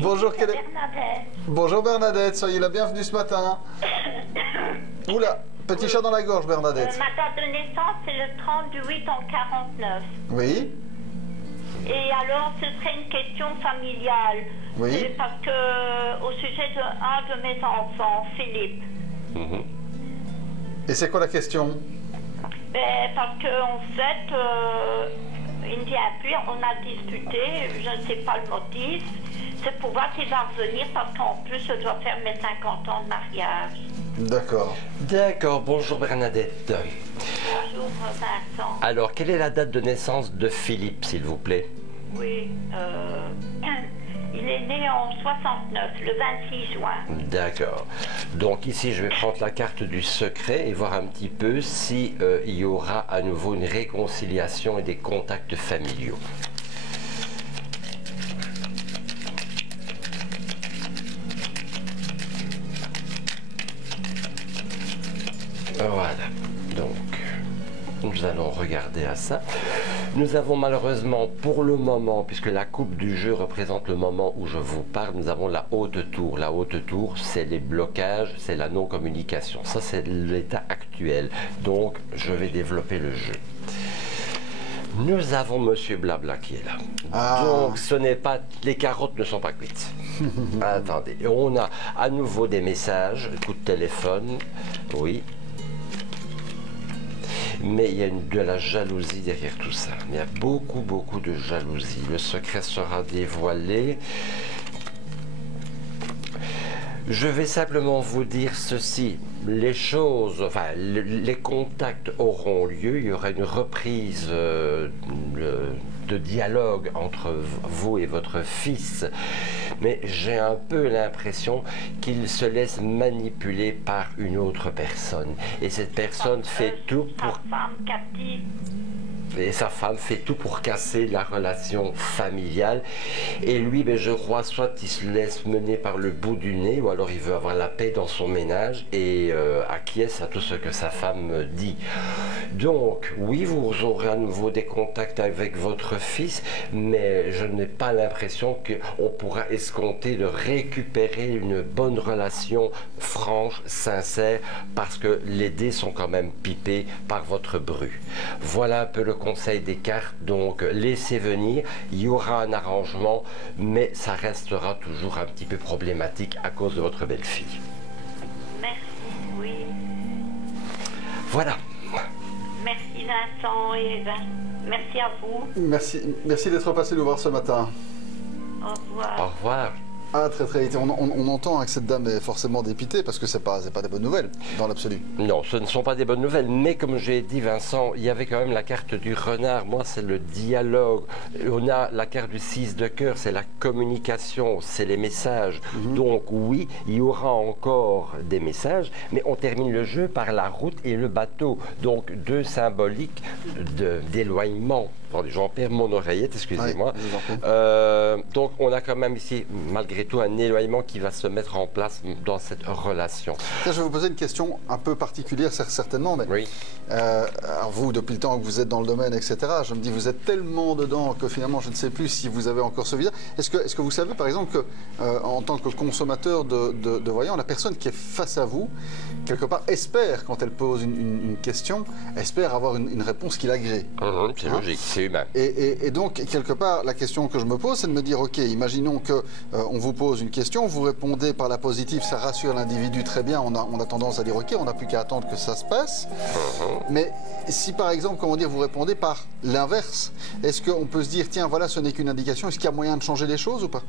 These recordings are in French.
Bonjour, Bernadette. Bonjour Bernadette, soyez la bienvenue ce matin. Oula, petit chat dans la gorge Bernadette. Ma date de naissance, c'est le 30 du 8 en 49. Oui, Et alors, ce serait une question familiale. Oui. C'est parce que, au sujet d'un de mes enfants, Philippe. et c'est quoi la question? Ben, parce qu'en fait, il ne vient plus, on a discuté, je ne sais pas le motif. C'est pour voir s'il va revenir parce qu'en plus, je dois faire mes 50 ans de mariage. D'accord. D'accord, bonjour Bernadette. Bonjour Vincent. Alors, quelle est la date de naissance de Philippe, s'il vous plaît? Oui, il est né en 69, le 26 juin. D'accord. Donc ici, je vais prendre la carte du secret et voir un petit peu si il y aura à nouveau une réconciliation et des contacts familiaux. Voilà, donc nous allons regarder à ça. Nous avons malheureusement pour le moment, puisque la coupe du jeu représente le moment où je vous parle, nous avons la haute tour. La haute tour, c'est les blocages, c'est la non-communication. Ça, c'est l'état actuel. Donc, je vais développer le jeu. Nous avons Monsieur Blabla qui est là. Ah. Donc, ce n'est pas... Les carottes ne sont pas cuites. Attendez. On a à nouveau des messages, coup de téléphone. Oui. Mais il y a de la jalousie derrière tout ça. Il y a beaucoup, beaucoup de jalousie. Le secret sera dévoilé. Je vais simplement vous dire ceci. Les choses, enfin, les contacts auront lieu. Il y aura une reprise de dialogue entre vous et votre fils. Mais j'ai un peu l'impression qu'il se laisse manipuler par une autre personne. Et cette personne fait tout pour... Sa femme, Cathy. Et sa femme fait tout pour casser la relation familiale. Et lui, ben, je crois, soit il se laisse mener par le bout du nez, ou alors il veut avoir la paix dans son ménage et acquiesce à tout ce que sa femme dit. Donc, oui, vous aurez à nouveau des contacts avec votre fils, mais je n'ai pas l'impression qu'on pourra escompter de récupérer une bonne relation franche, sincère, parce que les dés sont quand même pipés par votre bru. Voilà un peu le conseil des cartes, donc laissez venir, il y aura un arrangement, mais ça restera toujours un petit peu problématique à cause de votre belle-fille. Merci, oui. Voilà. Merci Vincent et merci à vous. Merci d'être passé nous voir ce matin. Au revoir. Au revoir. Ah, très très vite. On entend que cette dame est forcément dépitée parce que c'est pas des bonnes nouvelles dans l'absolu. Non, ce ne sont pas des bonnes nouvelles, mais comme j'ai dit Vincent, il y avait quand même la carte du renard. Moi, c'est le dialogue. On a la carte du 6 de cœur, c'est la communication, c'est les messages. Donc oui, il y aura encore des messages, mais on termine le jeu par la route et le bateau. Donc deux symboliques d'éloignement. Attendez, j'en perds mon oreillette, excusez-moi. Donc on a quand même ici, malgré tout, un éloignement qui va se mettre en place dans cette relation. Tiens, je vais vous poser une question un peu particulière, certainement, mais oui. Alors vous, depuis le temps que vous êtes dans le domaine, etc., je me dis, vous êtes tellement dedans que finalement, je ne sais plus si vous avez encore ce visage. Est-ce que vous savez, par exemple, que en tant que consommateur de voyants, la personne qui est face à vous, quelque part, espère, quand elle pose une question, espère avoir une réponse qui l'agrée. C'est logique, c'est humain. Et donc, quelque part, la question que je me pose, c'est de me dire, ok, imaginons que on vous pose une question, vous répondez par la positive, ça rassure l'individu très bien, on a tendance à dire, ok, on n'a plus qu'à attendre que ça se passe. Mais si par exemple, comment dire, vous répondez par l'inverse, est-ce qu'on peut se dire, tiens, voilà, ce n'est qu'une indication, est-ce qu'il y a moyen de changer les choses ou pas?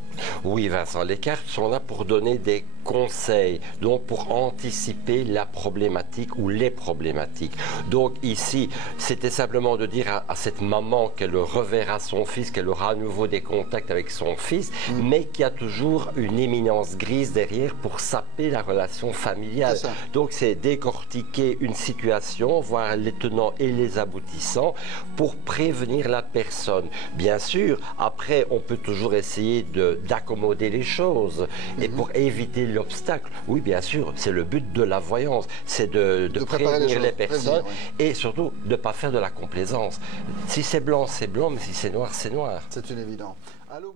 Oui, Vincent, les cartes sont là pour donner des conseils, donc pour anticiper la problématique ou les problématiques. Donc ici, c'était simplement de dire à cette maman qu'elle reverra son fils, qu'elle aura à nouveau des contacts avec son fils, mais qu'il y a toujours une éminence grise derrière pour saper la relation familiale. Donc c'est décortiquer une situation, voir les tenants et les aboutissants pour prévenir la personne. Bien sûr, après, on peut toujours essayer d'accommoder les choses et pour éviter l'obstacle. Oui, bien sûr, c'est le but de la voyance, c'est de prévenir les personnes et surtout de ne pas faire de la complaisance. Si c'est blanc, c'est blanc, mais si c'est noir, c'est noir. C'est une évidence. Allô,